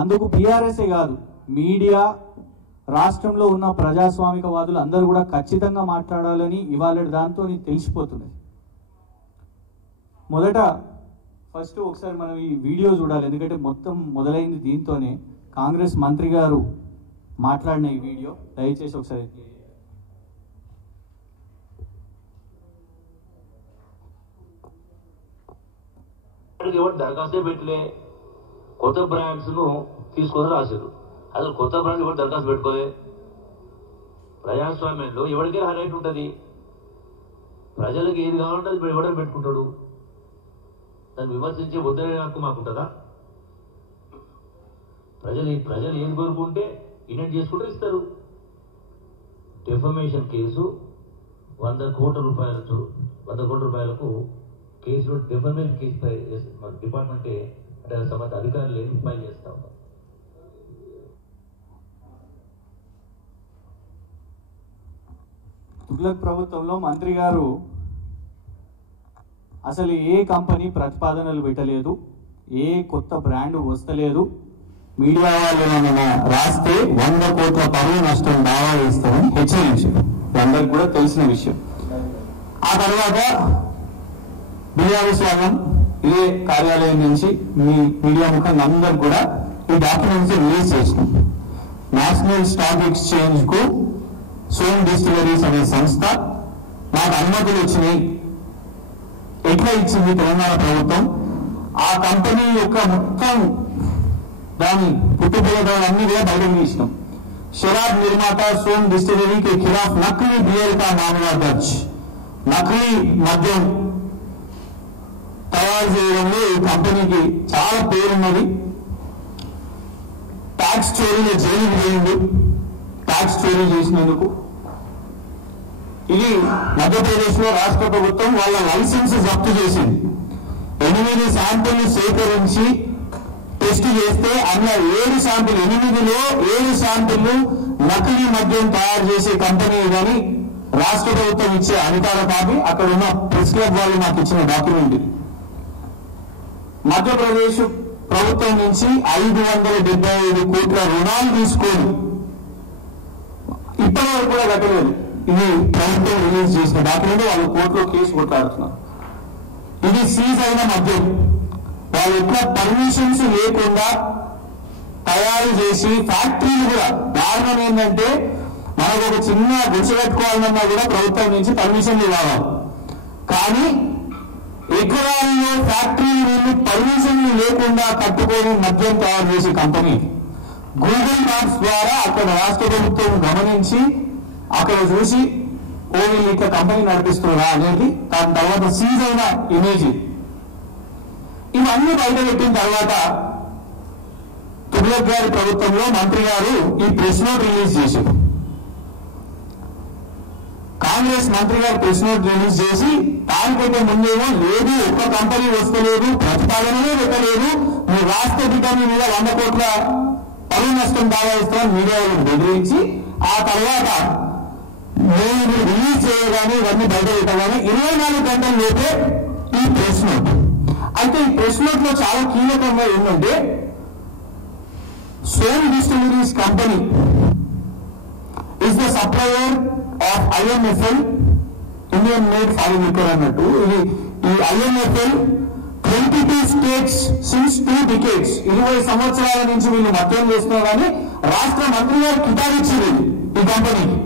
అందుకు బీఆర్ఎస్ఏ కాదు, మీడియా, రాష్ట్రంలో ఉన్న ప్రజాస్వామికవాదులు అందరూ కూడా ఖచ్చితంగా మాట్లాడాలని ఇవాళ దాంతో తెలిసిపోతున్నది. మొదట ఫస్ట్ ఒకసారి మనం ఈ వీడియో చూడాలి, ఎందుకంటే మొత్తం మొదలైంది దీంతోనే. కాంగ్రెస్ మంత్రి గారు మాట్లాడిన ఈ వీడియో దయచేసి ఒకసారి దరఖాస్తే పెట్టలే, కొత్త బ్రాండ్స్ ను తీసుకొని రాశారు. అసలు కొత్త బ్రాండ్ ఎవరు దరఖాస్తు పెట్టుకోలే. ప్రజాస్వామ్యంలో ఎవరికే రైట్ ఉంటుంది, ప్రజలకు ఏది కావాలంటే అది ఎవడని పెట్టుకుంటాడు. దాన్ని విమర్శించే వద్దనే హక్కు మాకుంటుందా? ప్రజలు ఏది కోరుకుంటే ఇన్వెంట్ చేసుకుంటే ఇస్తారు. డెఫమేషన్ కేసు 100 కోట్ల రూపాయలకు కేసులో డెఫమేషన్ కేసు డిపార్ట్మెంటే అంటే సంబంధిత అధికారులు ఏమి ఫైల్ చేస్తా ఉన్నారు. తుగ్లక్ ప్రభుత్వంలో మంత్రి గారు అసలు ఏ కంపెనీ ప్రతిపాదనలు పెట్టలేదు, ఏ కొత్త బ్రాండ్ వస్తలేదు. మీడియా వాళ్ళు ఏమైనా రాస్తే 100 కోట్ల పరువు నష్టం దావా వేస్తామని హెచ్చరించారు. అందరికి కూడా తెలిసిన విషయం. ఆ తర్వాత బీఆర్ఎస్ వాళ్ళం ఇదే కార్యాలయం నుంచి మీ మీడియా ముఖంగా అందరికి కూడా ఈ డాక్యుమెంట్స్ రిలీజ్ చేసినాం. నేషనల్ స్టాక్ ఎక్స్చేంజ్ కు సోమ్ డిస్టిలరీస్ అనే సంస్థ మాకు అనుమతులు వచ్చినాయి. ఎట్లా ఇచ్చింది తెలంగాణ ప్రభుత్వం? ఆ కంపెనీ యొక్క మొత్తం దాని పుట్టుబడిదాన్ని కూడా బయటకు తీసినాం. शराब निर्माता सोम डिस्टिलरी के खिलाफ नकली बियर का मामला दर्ज. नकली मद्యం తయారు చేయడంలో ఈ కంపెనీకి చాలా పేరున్నది. ట్యాక్స్ చోరీలో జైలుకి పోయింది ట్యాక్స్ చోరీ చేసినందుకు. ఇది మధ్యప్రదేశ్ లో రాష్ట్ర ప్రభుత్వం వాళ్ళ లైసెన్స్ జప్తు చేసింది. 8 శాంపిల్లు సేకరించి టెస్ట్ చేస్తే అందులో 7 శాంపిల్ 8లో 7 శాంపిల్లు నకిలీ మద్యం తయారు చేసే కంపెనీ కానీ రాష్ట్ర ప్రభుత్వం ఇచ్చే అధికార కాపీ అక్కడ ఉన్న ప్రెస్ క్లబ్ వాళ్ళు మాకు ఇచ్చిన డాక్యుమెంట్. మధ్యప్రదేశ్ ప్రభుత్వం నుంచి 575 కోట్ల రుణాలు తీసుకొని ఇప్పటి వరకు కూడా కట్టలేదు. ఇది ప్రభుత్వం రిలీజ్ చేసిన డాక్యుమెంట్. వాళ్ళు కోర్టులో కేసు కొట్లాడుతున్నారు. ఇది సీజ్ అయిన మద్యం వాళ్ళు ఎట్లా పర్మిషన్స్ లేకుండా తయారు చేసి ఫ్యాక్టరీలు కూడా కారణం ఏంటంటే మనకు ఒక చిన్న గుడిసె కట్టుకోవాలన్నా కూడా ప్రభుత్వం నుంచి పర్మిషన్లు కావాలి. కానీ ఎకరాల్లో ఫ్యాక్టరీలు పర్మిషన్లు లేకుండా కట్టుకొని మద్యం తయారు చేసే కంపెనీ గూగుల్ మ్యాప్స్ ద్వారా అక్కడ రాష్ట్ర ప్రభుత్వం గమనించి అక్కడ చూసి వీళ్ళు ఇట్లా కంపెనీ నడిపిస్తున్నారా అనేది దాని తర్వాత సీజ్ అయిన ఇమేజ్. ఇవన్నీ బయట పెట్టిన తర్వాత తుగ్లక్ గారి ప్రభుత్వంలో మంత్రి గారు ఈ ప్రెస్ నోట్ రిలీజ్ చేశారు. కాంగ్రెస్ మంత్రి గారు ప్రెస్ నోట్ రిలీజ్ చేసి దానికంటే ముందేమో లేదు ఒక్క కంపెనీ వస్తలేదు, ప్రతిపాదననే పెట్టలేదు, మీరు రాష్ట్ర బిడ్డని మీద 100 కోట్ల పరువు నష్టం దావా ఇస్తామని మీడియా వాళ్ళకి బెదిరించి ఆ తర్వాత మీరు రిలీజ్ చేయగానే ఇవన్నీ బయట పెట్టగానే 24 గంటల లోపే ఈ ప్రెస్ నోట్. అయితే ఈ ప్రెస్ నోట్ లో చాలా కీలకంగా ఏంటంటే Som Distilleries company is the supplier of IMFL Indian made foreign liquor అన్నట్టు. ఇది ఈ IMFL 22 స్టేట్స్ సిన్స్ 2 decades 20 సంవత్సరాల నుంచి వీళ్ళు మద్యం చేస్తున్నారు. కానీ రాష్ట్ర మంత్రి గారు కితాబిచ్చింది ఈ కంపెనీకి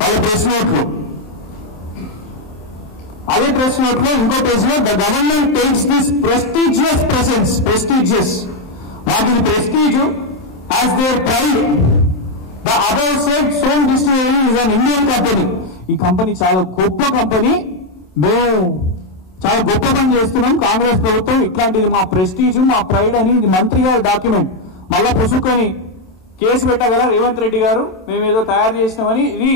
వాళ్ళ ప్రెస్ నోట్ లో. అదే ప్రెస్ నోట్ లో ఇంకో పేజ్ లో the government takes this prestigious presence prestigious వాటి prestige as their pride. The above said Som distillery is an Indian company. ఈ కంపెనీ చాలా గొప్ప కంపెనీ, మేము చాలా గొప్ప పని చేస్తున్నాం. కాంగ్రెస్ ప్రభుత్వం ఇట్లాంటిది మా ప్రెస్టీజ్ మా ప్రైడ్ అని ఇది మంత్రి గారి డాక్యుమెంట్. మళ్ళా పుసుకొని కేసు పెట్టగల రేవంత్ రెడ్డి గారు మేమేదో తయారు చేసినామని. ఇది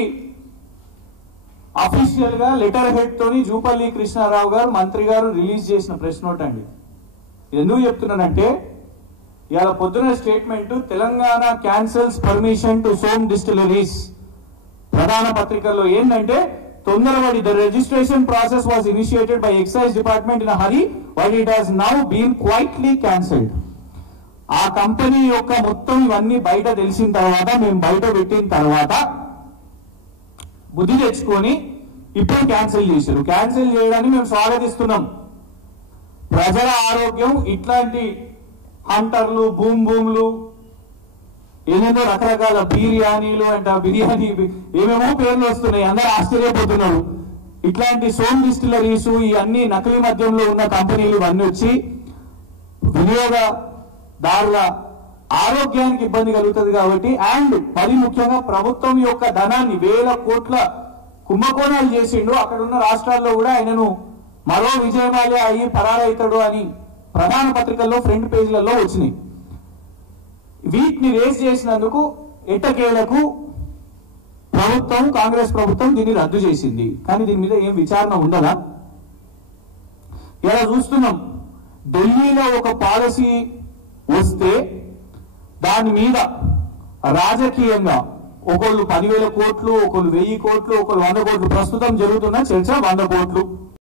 అఫీషియల్ గా లెటర్ హెడ్ తోని జూపల్లి కృష్ణారావు గారు మంత్రి గారు రిలీజ్ చేసిన ప్రెస్ నోట్ అండి. ఎందుకు చెప్తున్నానంటే ఇవాళ పొద్దున statement Telangana cancels permission to Som Distilleries ప్రధాన పత్రికల్లో ఏంటంటే తొందరపడి the registration process was initiated by excise department in hurry but it has now been quietly cancelled. ఆ కంపెనీ యొక్క మొత్తం ఇవన్నీ బయట తెలిసిన తర్వాత, మేము బయట పెట్టిన తర్వాత బుద్ధి తెచ్చుకొని ఇప్పుడు క్యాన్సిల్ చేశారు. క్యాన్సిల్ చేయడాన్ని మేము స్వాగతిస్తున్నాం. ప్రజల ఆరోగ్యం ఇట్లాంటి హంటర్లు, భూములు, ఏదేదో రకరకాల బిర్యానీలు అంట, బిర్యానీ ఏమేమో పేర్లు వస్తున్నాయి, అందరూ ఆశ్చర్యపోతున్నారు. ఇట్లాంటి సోమ్ డిస్టిలరీస్, ఈ అన్ని నకిలీ మద్యంలో ఉన్న కంపెనీలు ఇవన్నీ వచ్చి వినియోగదారుల ఆరోగ్యానికి ఇబ్బంది కలుగుతుంది కాబట్టి, అండ్ మరి ముఖ్యంగా ప్రభుత్వం యొక్క ధనాన్ని వేల కోట్ల కుంభకోణాలు చేసిండు. అక్కడ ఉన్న రాష్ట్రాల్లో కూడా ఆయనను మరో విజయమాల్య అయ్యి పరారైతాడు అని ప్రధాన పత్రికల్లో ఫ్రంట్ పేజీలలో వచ్చినాయి. వీటిని రేస్ చేసినందుకు ఎట్టకేలకు ప్రభుత్వం, కాంగ్రెస్ ప్రభుత్వం దీన్ని రద్దు చేసింది. కానీ దీని మీద ఏం విచారణ ఉండదా? ఇలా చూస్తున్నాం, ఢిల్లీలో ఒక పాలసీ వస్తే దాని మీద రాజకీయంగా ఒకళ్ళు 10,000 కోట్లు, ఒకళ్ళు 1000 కోట్లు, ఒకళ్ళు 100 కోట్లు, ప్రస్తుతం జరుగుతున్న చర్చ 100 కోట్లు.